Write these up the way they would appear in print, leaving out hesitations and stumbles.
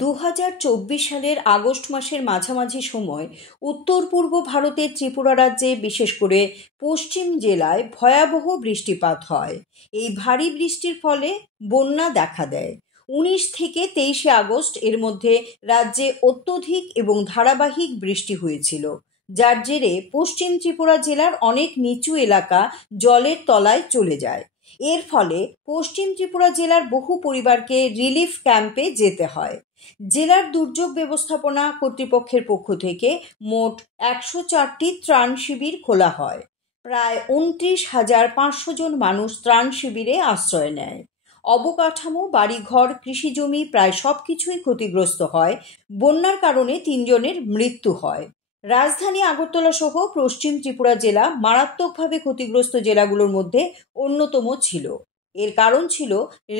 2024 সালের আগস্ট মাসের মাঝামাঝি সময় উত্তর পূর্ব ভারতের ত্রিপুরা রাজ্যে বিশেষ করে পশ্চিম জেলায় ভয়াবহ বৃষ্টিপাত হয়। এই ভারী বৃষ্টির ফলে বন্যা দেখা দেয়। 19 থেকে 23 আগস্ট এর মধ্যে রাজ্যে অত্যধিক এবং ধারাবাহিক বৃষ্টি হয়েছিল, যার জেরে পশ্চিম ত্রিপুরা জেলার অনেক নিচু এলাকা জলের তলায় চলে যায়। এর ফলে পশ্চিম ত্রিপুরা জেলার বহু পরিবারকে রিলিফ ক্যাম্পে যেতে হয়। জেলার দুর্যোগ ব্যবস্থাপনা কর্তৃপক্ষের পক্ষ থেকে মোট 104টি ত্রাণ শিবির খোলা হয়। প্রায় 29,500 জন মানুষ ত্রাণ শিবিরে আশ্রয় নেয়। অবকাঠামো, বাড়িঘর, কৃষিজমি প্রায় সবকিছুই ক্ষতিগ্রস্ত হয়। বন্যার কারণে 3 জনের মৃত্যু হয়। রাজধানী আগরতলা সহ পশ্চিম ত্রিপুরা জেলা মারাত্মকভাবে ক্ষতিগ্রস্ত জেলাগুলোর মধ্যে অন্যতম ছিল। এর কারণ ছিল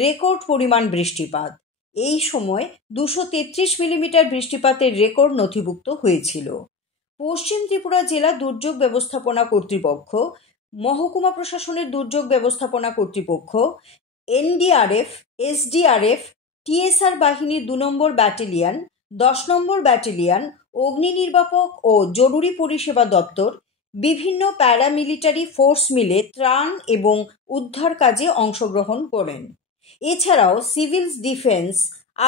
রেকর্ড পরিমাণ বৃষ্টিপাত। এই সময় 233 মিলিমিটার বৃষ্টিপাতের রেকর্ড নথিভুক্ত হয়েছিল। পশ্চিম ত্রিপুরা জেলা দুর্যোগ ব্যবস্থাপনা কর্তৃপক্ষ, মহকুমা প্রশাসনের দুর্যোগ ব্যবস্থাপনা কর্তৃপক্ষ, এনডিআরএফ, এসডিআরএফ, টিএসআর বাহিনীর 2 নম্বর ব্যাটালিয়ন, 10 নম্বর ব্যাটালিয়ন, অগ্নি নির্বাপক ও জরুরি পরিষেবা দপ্তর, বিভিন্ন প্যারামিলিটারি ফোর্স মিলে ত্রাণ এবং উদ্ধার কাজে অংশগ্রহণ করেন। এছাড়াও civil defence,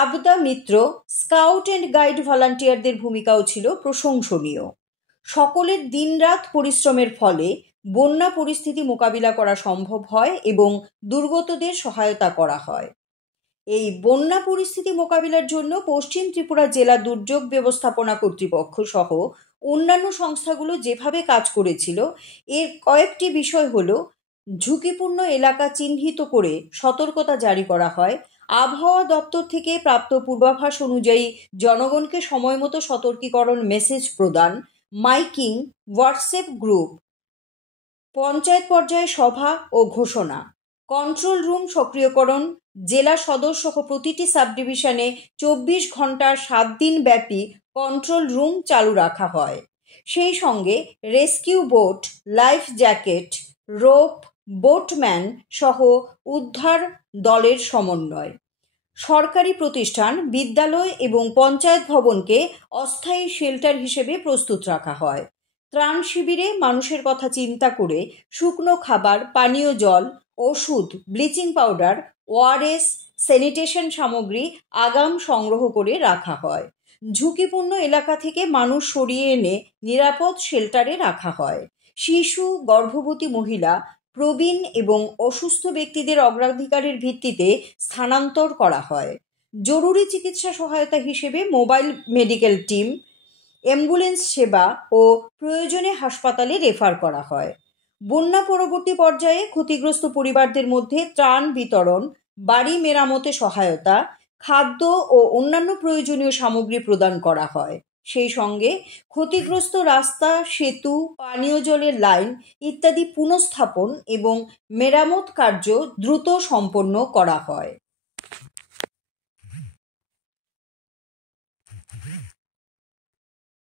Aapda Mitra, scout and guide ভলান্টিয়ারদের ভূমিকাও ছিল প্রশংসনীয়। সকলের দিনরাত পরিশ্রমের ফলে বন্যা পরিস্থিতি মোকাবিলা করা সম্ভব হয় এবং দুর্গতদের সহায়তা করা হয়। এই বন্যা পরিস্থিতি মোকাবিলার জন্য পশ্চিম ত্রিপুরা জেলা দুর্যোগ ব্যবস্থাপনা কর্তৃপক্ষ সহ অন্যান্য সংস্থাগুলো যেভাবে কাজ করেছিল, এর কয়েকটি বিষয় হলো: ঝুঁকিপূর্ণ এলাকা চিহ্নিত করে সতর্কতা জারি করা হয়, আবহাওয়া দপ্তর থেকে প্রাপ্ত পূর্বাভাস অনুযায়ী জনগণকে সময়মতো সতর্কীকরণ মেসেজ প্রদান, মাইকিং, হোয়াটসঅ্যাপ গ্রুপ, পঞ্চায়েত পর্যায়ে সভা ও ঘোষণা, কন্ট্রোল রুম সক্রিয়করণ, জেলা সদর সহ প্রতিটি সাব ডিভিশনে 24 ঘন্টা 7 দিন ব্যাপী কন্ট্রোল রুম চালু রাখা হয়। সেই সঙ্গে rescue boat, life jacket, rope, boatman সহ উদ্ধার দলের সমন্বয়। সরকারি প্রতিষ্ঠান, বিদ্যালয় এবং পঞ্চায়েত ভবনকে অস্থায়ী শেল্টার হিসেবে প্রস্তুত রাখা হয়। ত্রাণ শিবিরে মানুষের কথা চিন্তা করে শুকনো খাবার, পানীয় জল, ওষুধ, ব্লিচিং পাউডার, ওআরএস, স্যানিটেশন সামগ্রী আগাম সংগ্রহ করে রাখা হয়। ঝুঁকিপূর্ণ এলাকা থেকে মানুষ সরিয়ে এনে নিরাপদ শেল্টারে রাখা হয়। শিশু, গর্ভবতী মহিলা, প্রবীণ এবং অসুস্থ ব্যক্তিদের অগ্রাধিকারের ভিত্তিতে স্থানান্তর করা হয়। জরুরি চিকিৎসা সহায়তা হিসেবে মোবাইল মেডিকেল টিম, অ্যাম্বুলেন্স সেবা ও প্রয়োজনে হাসপাতালে রেফার করা হয়। বন্যা পরবর্তী পর্যায়ে ক্ষতিগ্রস্ত পরিবারদের মধ্যে ত্রাণ বিতরণ, বাড়ি মেরামতে সহায়তা, খাদ্য ও অন্যান্য প্রয়োজনীয় সামগ্রী প্রদান করা হয়। সেই সঙ্গে ক্ষতিগ্রস্ত রাস্তা, সেতু, পানীয় জলের লাইন ইত্যাদি পুনঃস্থাপন এবং মেরামত কার্য দ্রুত সম্পন্ন করা হয়।